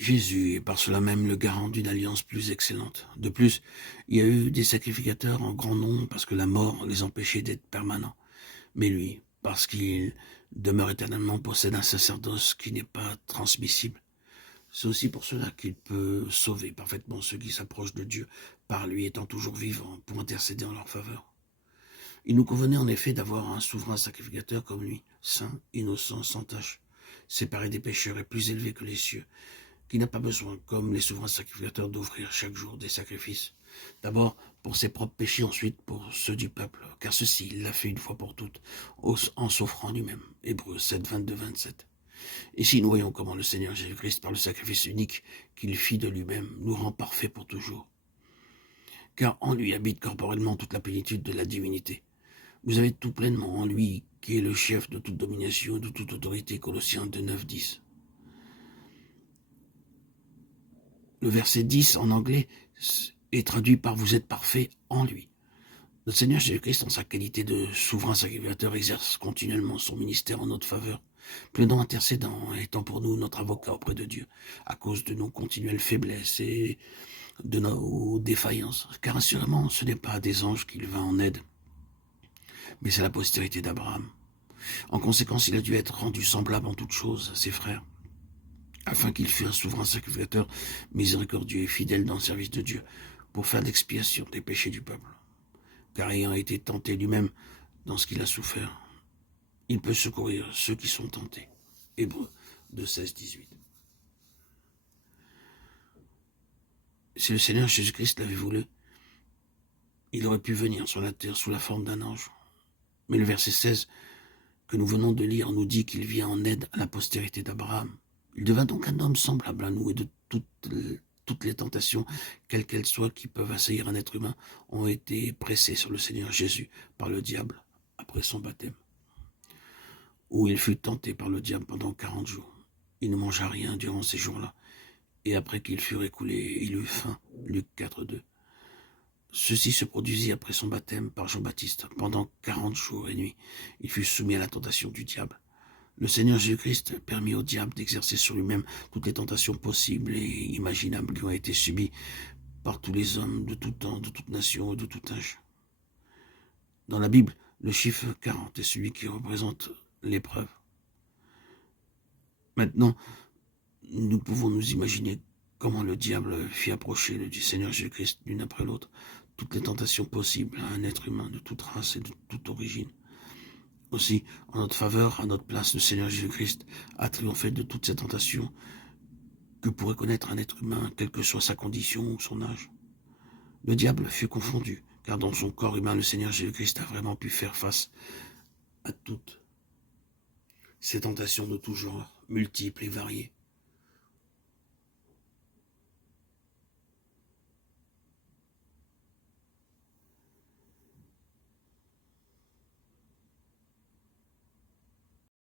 Jésus est par cela même le garant d'une alliance plus excellente. De plus, il y a eu des sacrificateurs en grand nombre parce que la mort les empêchait d'être permanents. Mais lui, parce qu'il demeure éternellement, possède un sacerdoce qui n'est pas transmissible. C'est aussi pour cela qu'il peut sauver parfaitement ceux qui s'approchent de Dieu, par lui étant toujours vivant pour intercéder en leur faveur. Il nous convenait en effet d'avoir un souverain sacrificateur comme lui, saint, innocent, sans tache, séparé des pécheurs et plus élevé que les cieux, qui n'a pas besoin, comme les souverains sacrificateurs, d'offrir chaque jour des sacrifices. D'abord pour ses propres péchés, ensuite pour ceux du peuple, car ceci, il l'a fait une fois pour toutes, en s'offrant lui-même. Hébreux 7, 22, 27. Ici, nous voyons comment le Seigneur Jésus-Christ, par le sacrifice unique qu'il fit de lui-même, nous rend parfaits pour toujours. Car en lui habite corporellement toute la plénitude de la divinité. Vous avez tout pleinement en lui, qui est le chef de toute domination et de toute autorité, Colossiens 2, 9, 10. Le verset 10 en anglais est traduit par « vous êtes parfaits en lui ». Notre Seigneur Jésus-Christ, en sa qualité de souverain sacrificateur, exerce continuellement son ministère en notre faveur, plaidant, intercédant, étant pour nous notre avocat auprès de Dieu, à cause de nos continuelles faiblesses et de nos défaillances. Car assurément, ce n'est pas à des anges qu'il vint en aide, mais c'est la postérité d'Abraham. En conséquence, il a dû être rendu semblable en toutes choses à ses frères, afin qu'il fût un souverain sacrificateur miséricordieux et fidèle dans le service de Dieu, pour faire l'expiation des péchés du peuple. Car ayant été tenté lui-même dans ce qu'il a souffert, il peut secourir ceux qui sont tentés. Hébreux 2, 16, 18. Si le Seigneur Jésus-Christ l'avait voulu, il aurait pu venir sur la terre sous la forme d'un ange. Mais le verset 16 que nous venons de lire nous dit qu'il vient en aide à la postérité d'Abraham. Il devint donc un homme semblable à nous, et de toutes les tentations, quelles qu'elles soient, qui peuvent assaillir un être humain, ont été pressées sur le Seigneur Jésus par le diable après son baptême, où il fut tenté par le diable pendant 40 jours. Il ne mangea rien durant ces jours-là, et après qu'il fut écoulé, il eut faim. Luc 4, 2. Ceci se produisit après son baptême par Jean-Baptiste. Pendant 40 jours et nuits, il fut soumis à la tentation du diable. Le Seigneur Jésus-Christ permit au diable d'exercer sur lui-même toutes les tentations possibles et imaginables qui ont été subies par tous les hommes de tout temps, de toute nation et de tout âge. Dans la Bible, le chiffre 40 est celui qui représente l'épreuve. Maintenant, nous pouvons nous imaginer comment le diable fit approcher le Seigneur Jésus-Christ l'une après l'autre, toutes les tentations possibles à un être humain de toute race et de toute origine. Aussi, en notre faveur, à notre place, le Seigneur Jésus-Christ a triomphé de toutes ces tentations que pourrait connaître un être humain, quelle que soit sa condition ou son âge. Le diable fut confondu, car dans son corps humain, le Seigneur Jésus-Christ a vraiment pu faire face à toutes ces tentations de tout genre, multiples et variées.